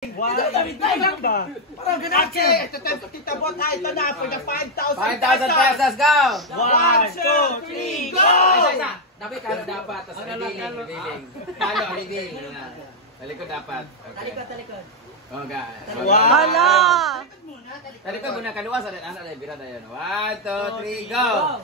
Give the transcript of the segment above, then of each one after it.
Okay, Tita Bot, ito na for the 5,000 pesos, go! 1, 2, 3, go! Isa. Dapat kalo dapat, tapos revealing. Kalo, reveal. Talikod dapat. Talikod. Oh, guys. Hala! Talikod muna, kaluwas. Ano, bira na yun. 1, 2, 3, go!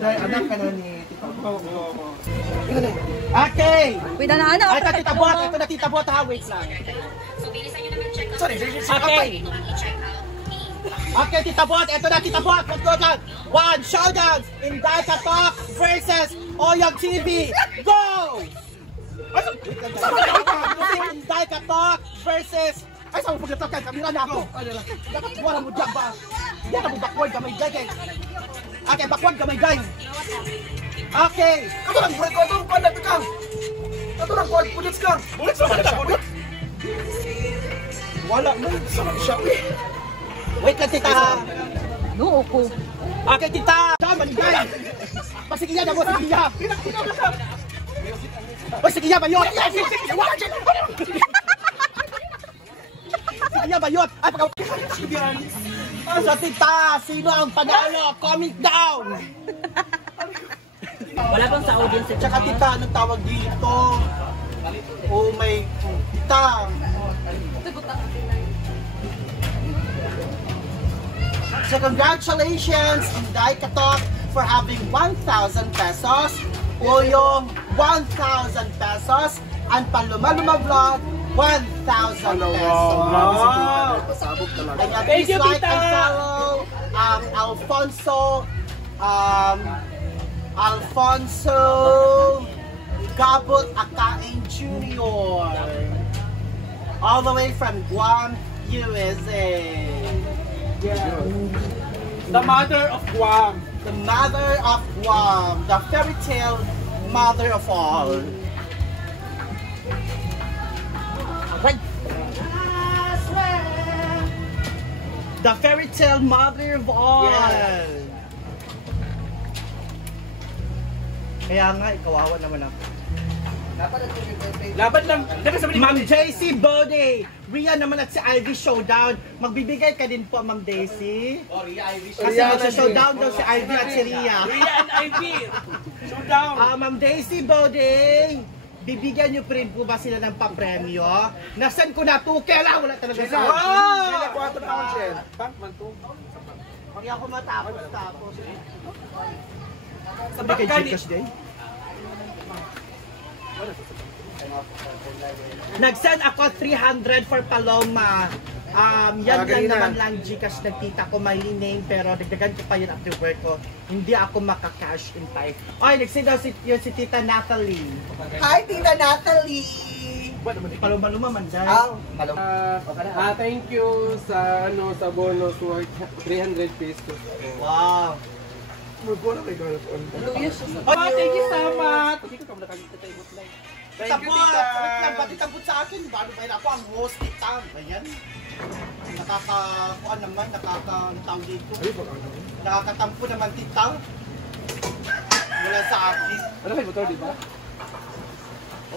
Anak ka na ni Tita Bot. Okay! Pwede na ano? Ito Tita Bot, ito na Tita Bot ha, wait lang. Sorry, okay. Okay, Tita Bot, ito na Tita Bot, let's go down. One, showdown in Daikatok versus Oyong TV. Go! In Daikatok versus... Ay, saan mo pagkatakan? Kamira na ako. Dapat wala mo dyan ba? Hindi na mo backward kamay guys. Okay, backward kamay guys. Okay. Ito lang, break ko. Ito lang, pandag ka. Ito lang, pudits ka. Pudits naman ka, pudits. Wala mo, sarap siya. Wait lang, Tita. Noo ko. Okay, Tita. Sama ni guys. Pasigiya na mo, sigiya. Oy, sigiya ba yun? Sigiya ba yun? Ay, pagkaw. So, Tita, sino ang panalo? Comment down. Wala bang sa audience? Tsaka Tita, anong tawag dito? Oh my Tita. So congratulations Inday Katok for having 1,000 pesos, Oyong 1,000 pesos, and Paluma Vlog 1,000 pesos. Thank you, like Tita. and follow Alfonso Gabot Akain Jr. all the way from Guam, USA. The mother of Guam. The mother of Guam, the fairy tale mother of all. Right. The fairy tale mother of all. Yes. Kaya nga, ikawawa naman ako. Laban lang. Ma'am Daisy Bode, Ria naman at si Ivy Showdown. Magbibigay ka din po, Ma'am Daisy. Oh, Ria Ivy. Kasi magsa-showdown daw si Ivy at si Ria. Ria and Ivy. Showdown. Ma'am Daisy Bode, bibigyan niyo pa rin po ba sila ng papremyo? Nasaan ko na? Tukela! Wala talaga sa... Sila 4 pounds yan. Bank man to. Pag ako matapos. Sabi kay Gcash Day. Nag-send ako 300 for Paloma. Yan lang naman lang Gcash ng tita ko, my name, pero dagdagan ko pa yun after work ko. Hindi ako maka-cash in time. Ay, nag-send daw yun si Tita Natalie. Hi, Tita Natalie! Paloma-luma man dyan. Thank you sa bonus worth 300 pesos. Wow. Magbono kay Gareth on. Thank you so much. Thank you, Tapos, Tita. wait lang, pati tabot sa akin. Ano ba yun? Ako ang host, Tita. Ayan. Nakakakuan naman, nakakatawag dito. Nakakatampo naman, Tita. Wala sa akin. Ano kayo motor, di ba?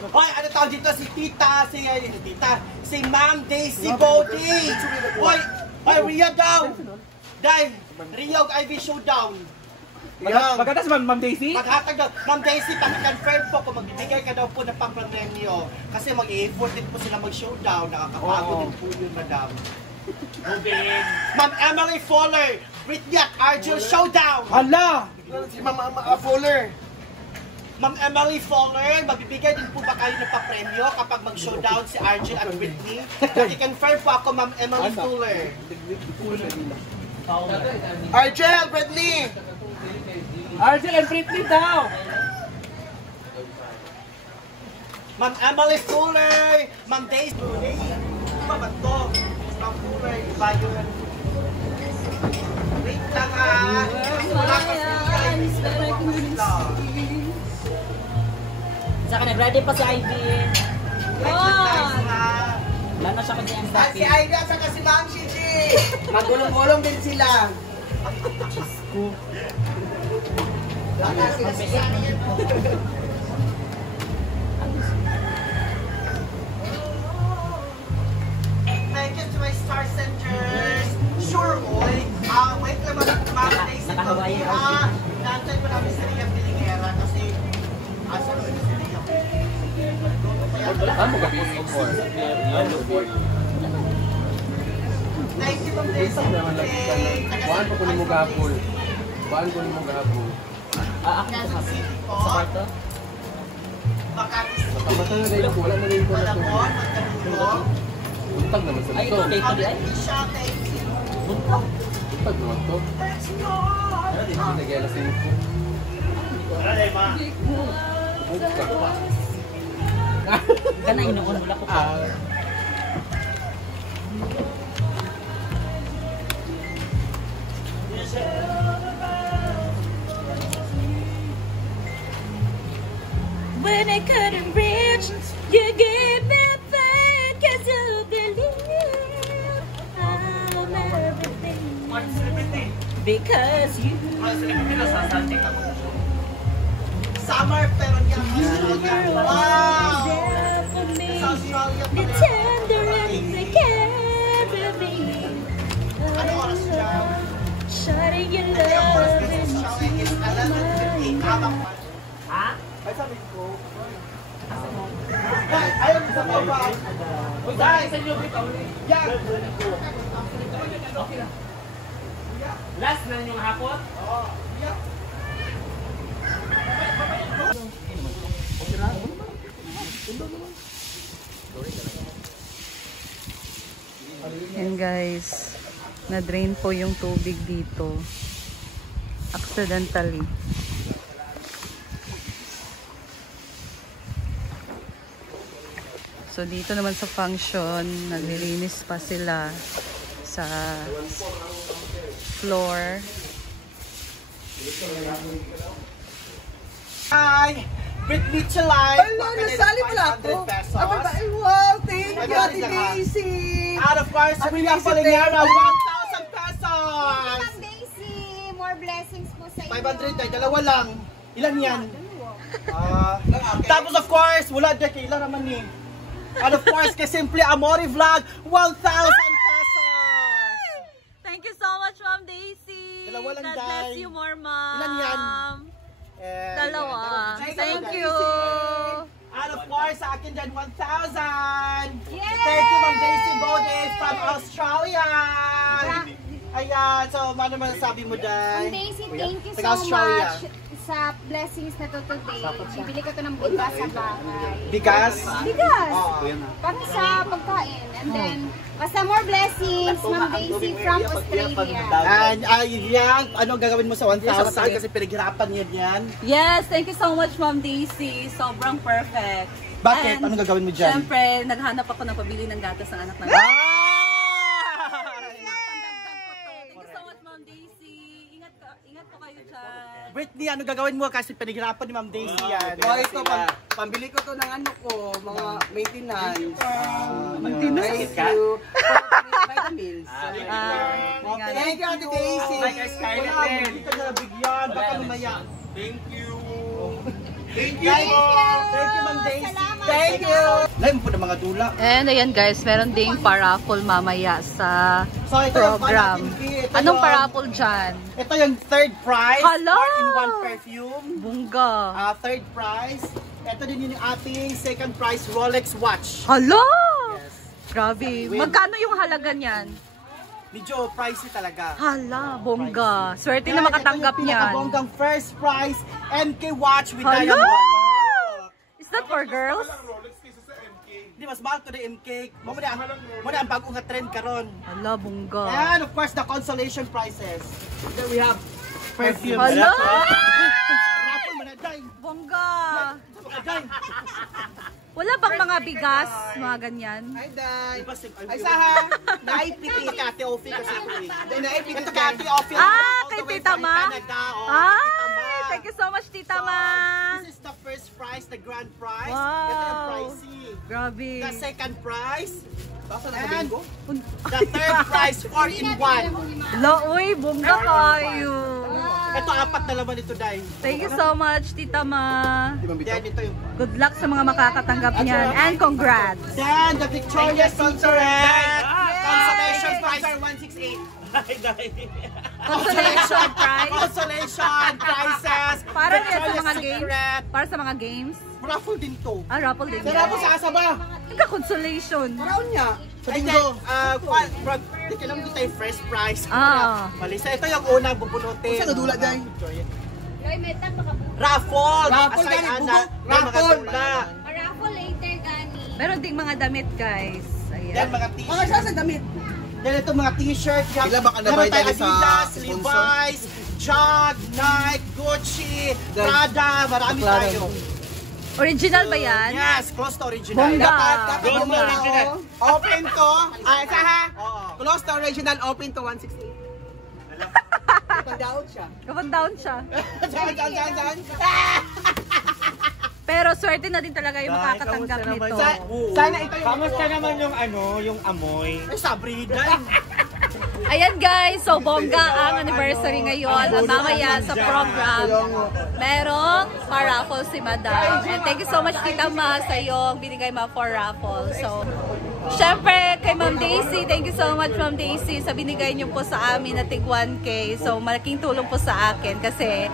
Hoy, ano tawag dito? Si Tita, si Ma'am Daisy Bode. Hoy, Ria daw. Dahil, Ria Ivy Showdown. Magkata si Ma'am Daisy? Maghatag daw. Ma'am Daisy, pag-confirm po kung magbibigay ka daw po ng pang-premyo. Kasi mag-i-effort din po sila mag-showdown. Nakakapagod din po yun, madam. Moving. Ma'am Emily Fowler, Britney at Arjun Showdown. Hala! Si Mama Fuller. Ma'am Emily Fowler, magbibigay din po ba kayo ng pa-premyo kapag mag-showdown si Arjun at Britney? I-confirm po ako, Ma'am Emily Fowler. Argel, Britney! Argel and Britney daw! Ma'am Emily Fuller, Ma'am Daisy. Ano ba to? Vancouver, iba yun. Wait lang ah. Wala pa sila. Saka nag-ready pa si Ivy. Wait lang guys ha. Wala na siya kanya ang At si Aida sa si Ma'am Shishi. Magulong-ulong din sila. Wala sila si Thank you to my Star Centers. Sure, boy. Wait lang mag-Daisy. Naka-Hawaii Nantay ko namin sa Ria Pilingera kasi asa naman si Ria. Ano ka busy for? Thank you, Ma'am Daisy. Kuhaan pa kunin mo gahapon. Kuhaan kunin mo gahapon. Quezon City po. Sa kwarto? Makati City. Basta na rin ko. Wala na rin ko na ito. Malabon, Magkanulo. Untag naman sa Ay, ito. ito, dito di ay. Alicia, thank you. Untag naman to. Nag-iala sa info. Untag pa. Ganay noon, wala ko pa. When I couldn't reach, you gave me faith, 'cause you believe I'm everything. Because you Summer, pero hindi ang Australia. Wow! there for me, Sa Australia pa the rin. tender and the carry. Ano oras yan? Shining your Kasi ang oras love dito in sa Australia is 11:58. Tamang pa. Ha? Ay, sabi ko. Ay, ayaw sa baba. Uy, guys, sa inyo, yan. Last na yung hapon? Oo, yan. Yan guys, na-drain po yung tubig dito. Accidentally. So dito naman sa function, naglilinis pa sila sa floor. Hi! Britney Chalai. Hello, nasali pala ako. Wow, thank you, Ate Daisy. Out of course, William Palingera, 1,000 pesos. Ma'am Daisy, more blessings po sa inyo. 500 tayo, dalawa lang. Ilan yan? Tapos of course, wala dyan kay ilan naman eh. And of course, kay Simply Amore Vlog, 1,000 pesos. Thank you so much, Ma'am Daisy. Dalawa lang, God bless Day. you more, Ma'am. Ilan yan? Dalawa. Thank you. And of course, sa akin dyan, 1,000. Yay! Thank you, Ma'am Daisy Bode from Australia. Ayan, so ano naman sabi mo, Day? Ma'am Daisy, thank you Taga so Australia. much sa blessings na to today. Bibili ko to ng bigas sa bahay. Bigas? Bigas! Oo. Para sa pagkain. And then, basta more blessings, Ma'am Daisy from Australia. And yan, anong gagawin mo sa 1,000? Kasi pinaghirapan niya yan. Yes, thank you so much, Ma'am Daisy. Sobrang perfect. Bakit? And, Anong gagawin mo dyan? Siyempre, naghanap ako ng pabili ng gatas ng anak namin. Ah! Thank you so much, Ma'am Daisy. Ingat po kayo dyan. Britney, ano gagawin mo? Kasi pinaghirapan ni Ma'am Daisy yan. Oh, ito, pambili ko to ng ano ko, mga maintenance. Maintenance? Thank you. Vitamins. Thank you, Ate Daisy. Wala, hindi ka na nabigyan. Baka mamaya. Thank you. Thank you. Thank you. Thank you, Ma'am Daisy. Salamat. Thank you. Lalim po ng mga dula. And ayan guys, meron ding paraffol mamaya sa So, ito yung program. panatin. Ito Anong yung- paraffol dyan? Ito yung third prize. Hala! 4-in-1 perfume. Bungga. Third prize. Ito din yung ating second prize Rolex watch. Hala! Yes. Grabe. Magkano yung halaga niyan? Medyo pricey talaga. Hala, bongga. Swerte Yan, na makatanggap ito yung niyan. pinakabonggang first prize MK watch with Hala! diamond. Is that for girls? Hindi, mas mahal to the MK. Mo ang bagong nga trend karon. Hala, bongga. And of course, the consolation prizes. Then we have perfume. Hala! Raffle mo na, Day. Bongga. Day. Wala bang mga bigas, mga ganyan? Hi, Day. Ay, saha. Naipiti ka, Ate Ophie kasi ito eh. Naipiti ka, Ate Ophie. Kay Tita Ma. Thank you so much, Tita Ma. This is the first prize, the grand prize. Wow. Ito yung pricey. Grabe. The second prize. And the third prize, 4-in-1. Uy, bongga kayo. Ito, 4 na naman ito, Day. Thank you so much, Tita Ma. Yan, ito yung... Good luck sa mga makakatanggap niyan. And congrats. Then, the Victoria's Secret Consolation Prize 168. Consolation prize. Consolation prizes. Para yan sa mga Victoria's games. Secret. Para sa mga games. Raffle din to. Raffle din. Sa raffle sa asaba. Nagka-consolation. Paraon niya. And then, di ka lang dito yung first prize. Malisa, ito yung unang bubunutin. Saan nadula, Day? Loy, may tap baka Raffle! Raffle, Asay, gani, Ana. bugo. May mga Raffle. dula. raffle later gani. Meron ding mga damit, guys. Yan, Ayan. mga Mga t-shirt. siya sa damit. Yan ito mga t-shirt. Sila baka Meron nabay tayo dali sa Adidas, sponsor? Levi's, Jag, Nike, Gucci, Prada, marami tayo. Original ba yan? Yes, close to original. Bongga. Dapat Bongga. yung original. Open to. Isa ha? Oo. Close to original, open to 168. Pag-down siya. Kapag down siya. Saan? Pero swerte na din talaga yung makakatanggap nito. Sana ito yung... Kamusta naman yung yung amoy? Ay, Sabrina. Ayan guys, so bongga ang anniversary ngayon. At mamaya sa program, merong pa-raffle si Madam. And thank you so much, Tita Ma, sa iyong binigay mo for raffle. So, syempre, kay Ma'am Daisy, thank you so much, Ma'am Daisy, sa binigay niyo po sa amin na tig 1K. So, malaking tulong po sa akin kasi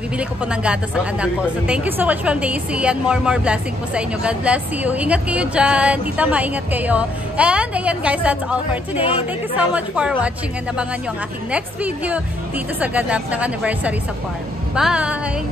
bibili ko po ng gatas ang anak ko. So, thank you so much, Ma'am Daisy, and more blessing po sa inyo. God bless you. Ingat kayo dyan. Tita Ma, ingat kayo. And ayan guys, that's all for today. Thank you so much for watching and abangan nyo ang aking next video dito sa ganap ng anniversary sa farm. Bye!